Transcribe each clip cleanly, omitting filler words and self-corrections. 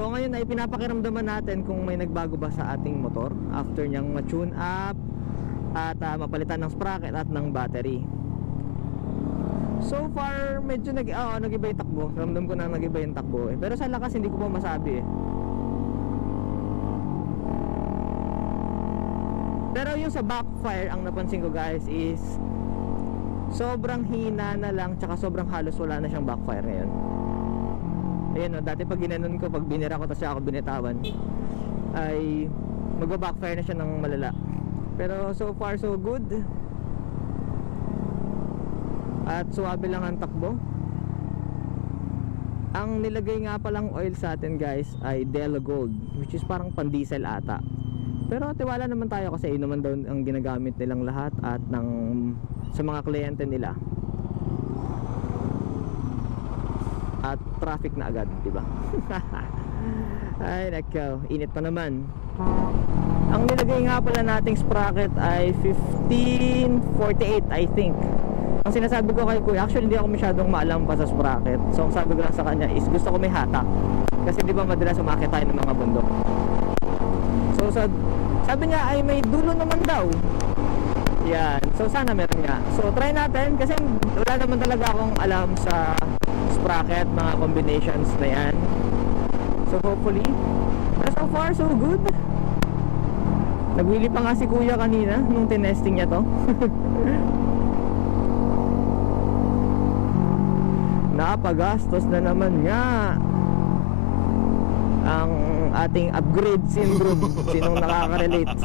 So ngayon ay pinapakiramdaman natin kung may nagbago ba sa ating motor after niyang ma-tune up at mapalitan ng sprocket at ng battery. So far medyo nag-iba yung takbo. Ramdam ko na nag-iba yung takbo Pero sa lakas hindi ko pa masabi Pero yung sa backfire, ang napansin ko guys is sobrang hina na lang, tsaka sobrang halos wala na siyang backfire ngayon. Ayun dati pag ginanon ko, pag binira ko tapos ako binitawan, ay magba-backfire na siya ng malala. Pero so far so good. At suwabe lang ang takbo. Ang nilagay nga palang oil sa atin guys ay Delo Gold, which is parang pan-diesel ata. Pero tiwala naman tayo kasi yun naman daw ang ginagamit nilang lahat at sa mga kliyente nila. At traffic na agad, di ba? Ay nakaw, init pa naman. Ang nilagay nga pala nating sprocket ay 1548 I think. Ang sinasabi ko kay Kuya, actually hindi ako masyadong maalam pa sa sprocket. So ang sabi ko lang sa kanya is gusto ko may hatak. Kasi di ba madalas umakit tayo ng mga bundok. So sabi niya ay may dulo naman daw. Yan, so sana meron nga. So try natin kasi wala naman talaga akong alam sa sprocket, mga combinations na yan. So hopefully, so far so good. Nagwili pa nga si Kuya kanina nung tinesting niya to. Napagastos na naman nga ang ating upgrade syndrome. Sinong nakaka-relate?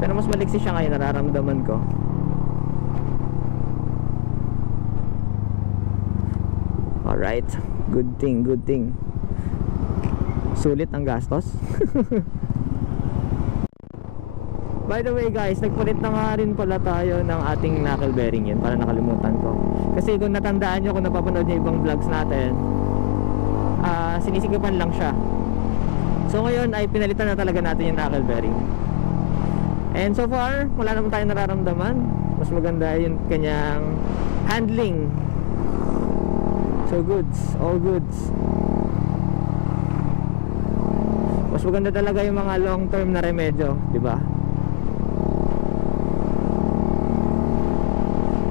Pero mas maliksi siya ngayon, nararamdaman ko. Alright, good thing, good thing. Sulit ang gastos. By the way guys, nagpalit na nga rin pala tayo ng ating knuckle bearing yun. Para nakalimutan ko. Kasi kung natandaan nyo, kung napapanood nyo ibang vlogs natin, sinisigapan lang siya. So ngayon ay pinalitan na talaga natin yung knuckle bearing. And so far, wala naman tayong nararamdaman. Mas maganda yung kanyang handling. So goods, all goods. Mas maganda talaga yung mga long term na remedyo, di ba?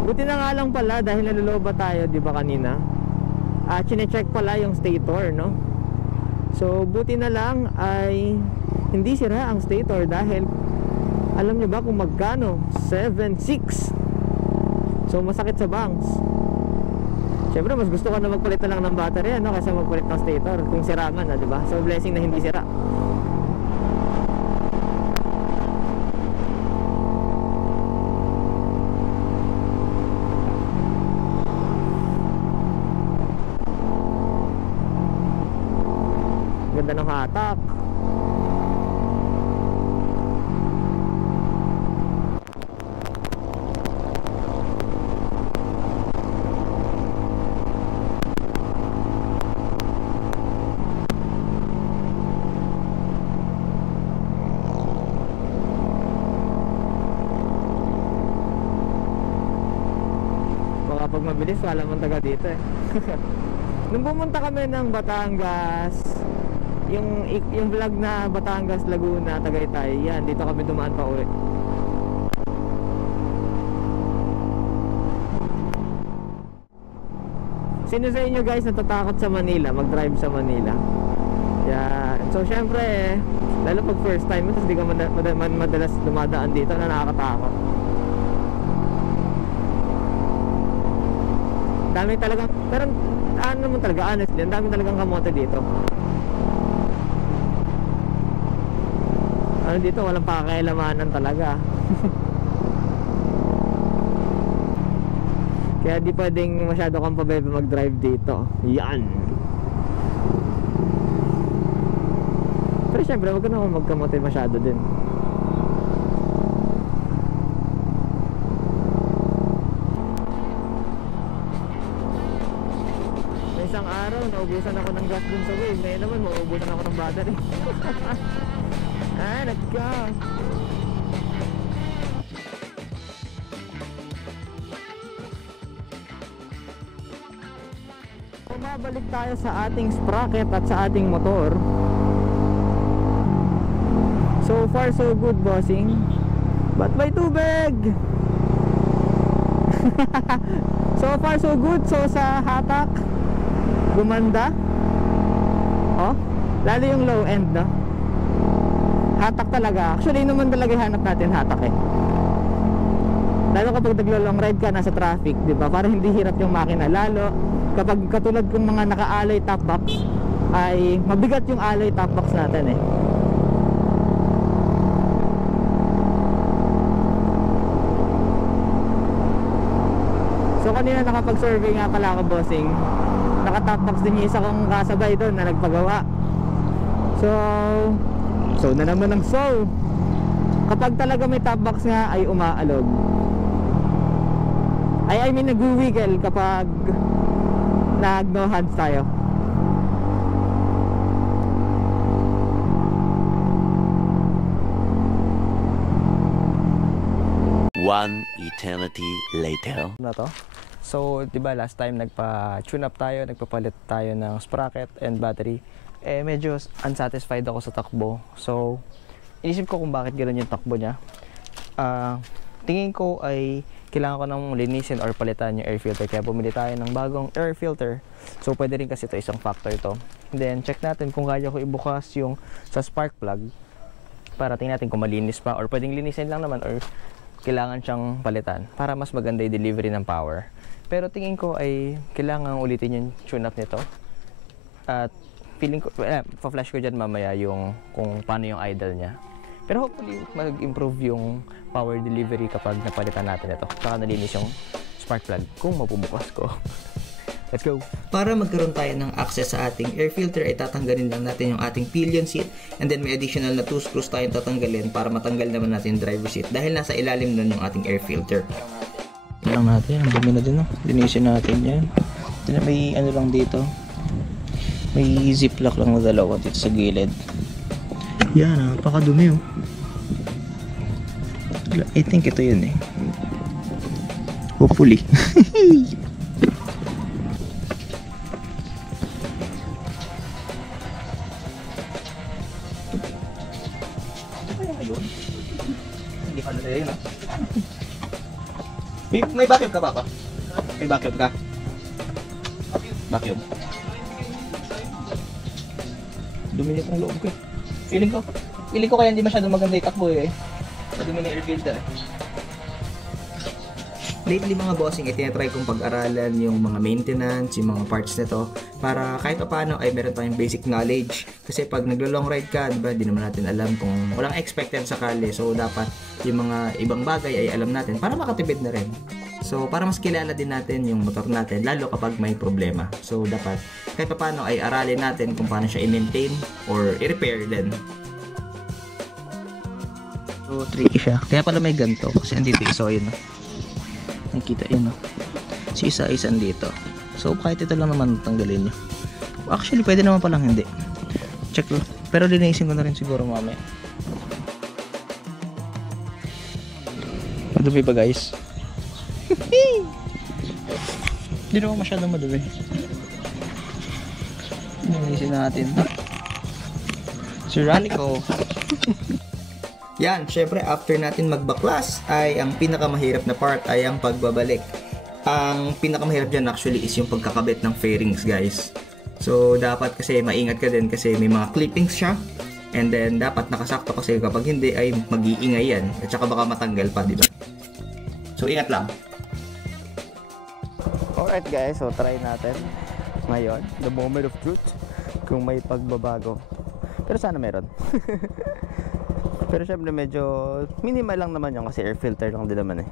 Buti na nga lang pala dahil naluloba tayo, di ba kanina? Chine-check pala yung stator, no? So buti na lang ay hindi sira ang stator dahil alam niyo ba kung magkano? 7.6. So masakit sa bangs. Siyempre mas gusto ko na magpalit na lang ng battery, ano, kaysa magpalit ng stator kung sira man, di ba? So blessing na hindi sira. Ganda ng hatak. Baka pag mabilis wala man taga dito eh. Nung pumunta kami ng Batangas, yung vlog na Batangas, Laguna, Tagaytay, yan, dito kami dumaan pa uwi. Sino sa inyo guys natatakot sa Manila, mag-drive sa Manila? Yan. So syempre, lalo pag first time mo, tapos di ka madalas dumadaan dito, na nakakatakot. Dami talagang, pero ano naman talaga, honestly, ang dami talagang kamote dito. Ano dito, walang pakakailamanan talaga. Kaya di pwedeng masyado kang pabebe mag-drive dito. Yan. Pero syempre, wag ka naman magkamote masyado din. Isang araw, naubusan ako ng gas dun sa wave. Ngayon naman, mauubusan ako ng battery. Let's go! bumabalik tayo sa ating sprocket at sa ating motor. So far so good, bossing. But may tubig. So far so good. So sa hatak gumanda. Oh, lalo yung low end, no? Hatak talaga. Actually naman talaga hanap natin hatak eh. Lalo kapag naglo-long ride ka nasa traffic, di ba? Para hindi hirap yung makina. Lalo kapag katulad kong mga naka-alloy top box, ay mabigat yung alloy top box natin eh. So kanina nakapag-survey nga pala ako, bossing. Naka-top box din yung isa kong kasabay doon na nagpagawa. So na naman ang kapag talaga may top box nga ay umaalog. I mean nag-wiggle kapag nag-no hands tayo. One eternity later. Na to? So, 'di ba last time nagpa-tune up tayo, nagpapalit tayo ng sprocket and battery. Eh medyo unsatisfied ako sa takbo. So, inisip ko kung bakit ganoon yung takbo niya. Tingin ko ay kailangan ko nang linisin or palitan yung air filter, kaya bumili tayo ng bagong air filter. So pwede rin kasi ito, isang factor ito. Then check natin kung kaya ko ibukas yung sa spark plug para tingnan natin kung malinis pa or pwedeng linisin lang naman or kailangan siyang palitan para mas maganda yung delivery ng power. Pero tingin ko ay kailangan ulitin yung tune up nito. At feeling ko, pa-flash ko dyan mamaya yung kung paano yung idle niya. Pero hopefully mag-improve yung power delivery kapag napalitan natin ito. Saka nalinis yung spark plug kung mabubukas ko. Let's go! Para magkaroon tayo ng access sa ating air filter ay tatanggalin lang natin yung ating pillion seat, and then may additional na 2 screws tayong tatanggalin para matanggal naman natin yung driver seat dahil nasa ilalim nun yung ating air filter. Lang natin, ang dumi na din, no? Linisin natin yan. May ano lang dito, may ziplock lang na dalawa dito sa gilid. Yan, napakadumi oh. I think ito yun eh. Hopefully. Hindi pa na yun ah. May vacuum ka ba? May vacuum ka? Vacuum. Dumilit ang loob ko eh. Feeling ko kaya hindi masyadong maganda itakbo eh. Madumi na air filter. Lately mga bossing, itinatry kong pag-aralan yung mga maintenance, yung mga parts nito para kahit pa paano ay meron tayong basic knowledge. Kasi pag naglo-long ride ka, diba, di naman natin alam kung walang expected sakali. So dapat yung mga ibang bagay ay alam natin para makatipid na rin. So para mas kilala din natin yung motor natin lalo kapag may problema. So dapat kahit pa paano ay aralin natin kung paano siya i-maintain or i-repair din. So tricky siya. Kaya pala may ganito kasi andito so yun. Nakikita yun no. Si isa dito. So kahit ito lang naman tanggalin nyo. Actually pwede naman palang hindi. Check lang. Pero linisin ko na rin siguro mamaya. Madumi pa guys. Hindi naman masyadong madumi. Linisin natin. Si Ranico. Yan, syempre after natin magbaklas ay ang pinakamahirap na part ay ang pagbabalik. Ang pinakamahirap dyan actually is yung pagkakabit ng fairings guys. So dapat kasi maingat ka din kasi may mga clippings siya. And then dapat nakasakto kasi kapag hindi ay mag-iingay yan. At saka baka matanggal pa, diba? So ingat lang. Alright guys, so try natin ngayon, the moment of truth, kung may pagbabago. Pero sana meron. Pero syempre medyo minimal lang naman yun kasi air filter lang din naman eh.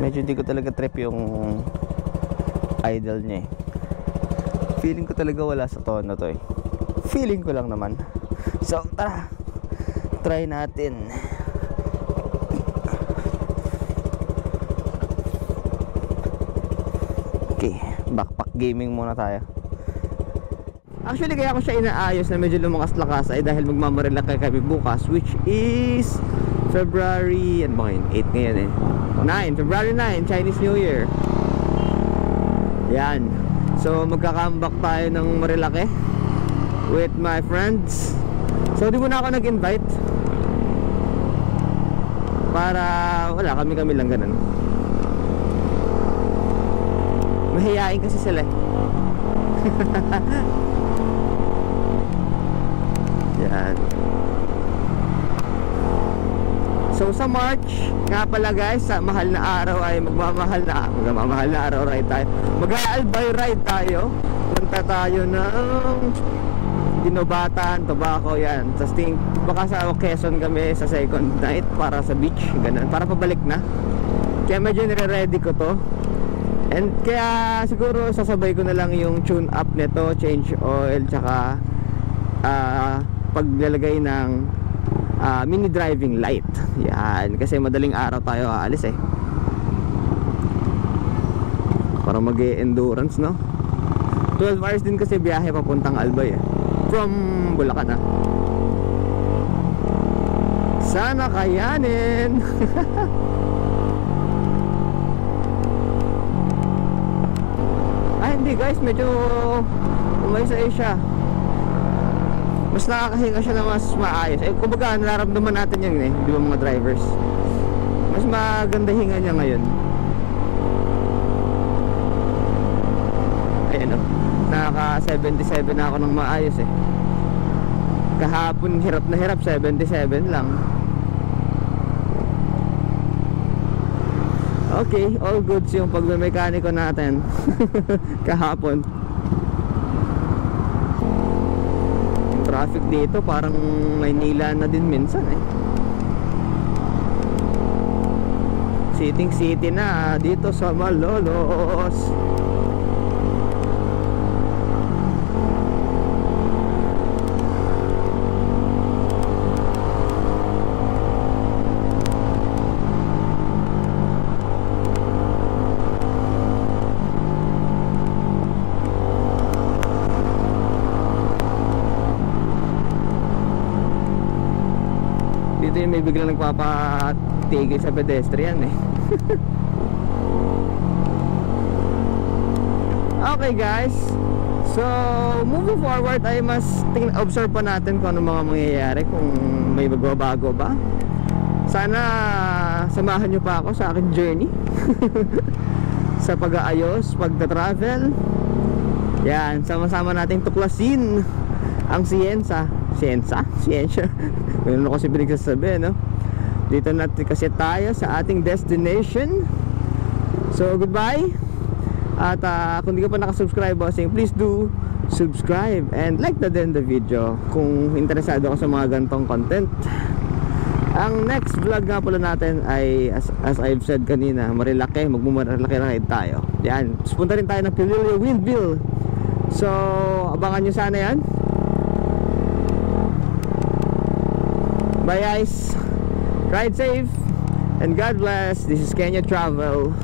Medyo hindi ko talaga trip yung idle niya eh. Feeling ko talaga wala sa tono to eh. Feeling ko lang naman. So tara, try natin. Okay, backpack gaming muna tayo. Actually kaya ko siya inaayos na medyo lumakas-lakas ay dahil magmamarelak kami bukas, which is February, ano ba ngayon? 8 ngayon eh. 9, February 9, Chinese New Year. Yan. So magka-comeback tayo ng Marilake with my friends. So di muna ako nag-invite para wala, kami lang ganun. Mahihain kasi sila eh. Yan. So sa March nga pala guys, sa mahal na araw ay magmamahal na araw ride tayo. Mag-aalbay ride tayo. Punta tayo ng Dinobatan, Tobacco, yan. Tapos baka sa Quezon kami sa second night para sa beach, ganun, para pabalik na. Kaya medyo nire-ready ko to. And kaya siguro sasabay ko na lang yung tune up nito, change oil, tsaka paglalagay ng mini driving light. Yan, kasi madaling araw tayo aalis eh. Para mag-endurance, no? 12 hours din kasi biyahe papuntang Albay eh, from Bulacan ah. Sana kayanin. Ay hindi guys, medyo umayos siya. Mas nakakahinga siya na mas maayos. Eh kumbaga nararamdaman natin yan eh, di ba mga drivers? Mas maganda hinga niya ngayon. Ayan o, naka 77 na ako ng maayos eh. Kahapon hirap na hirap, 77 lang. Okay, all goods yung pagme-mekaniko natin. Kahapon. Yung traffic dito parang Maynila na din minsan eh. City na dito sa Malolos. Dito yung may biglang nagpapatigil sa pedestrian eh. Okay guys, so moving forward ay mas observe pa natin kung ano mga mangyayari, kung may magbabago ba. Sana samahan nyo pa ako sa aking journey sa pag-aayos, pagta-travel. Yan, sama-sama nating tuklasin ang siyensya. Ano kasi pinagsasabi, no? Dito natin kasi tayo sa ating destination. So goodbye. At kung di ka pa nakasubscribe, bossing, please do subscribe and like na din the video kung interesado ka sa mga gantong content. Ang next vlog nga pala natin ay as I've said kanina, Marilake, magmumarilake ride tayo. Yan, punta rin tayo ng Pililio Windmill. So abangan nyo sana yan. Bye guys, ride safe and God bless. This is Kenya Travel.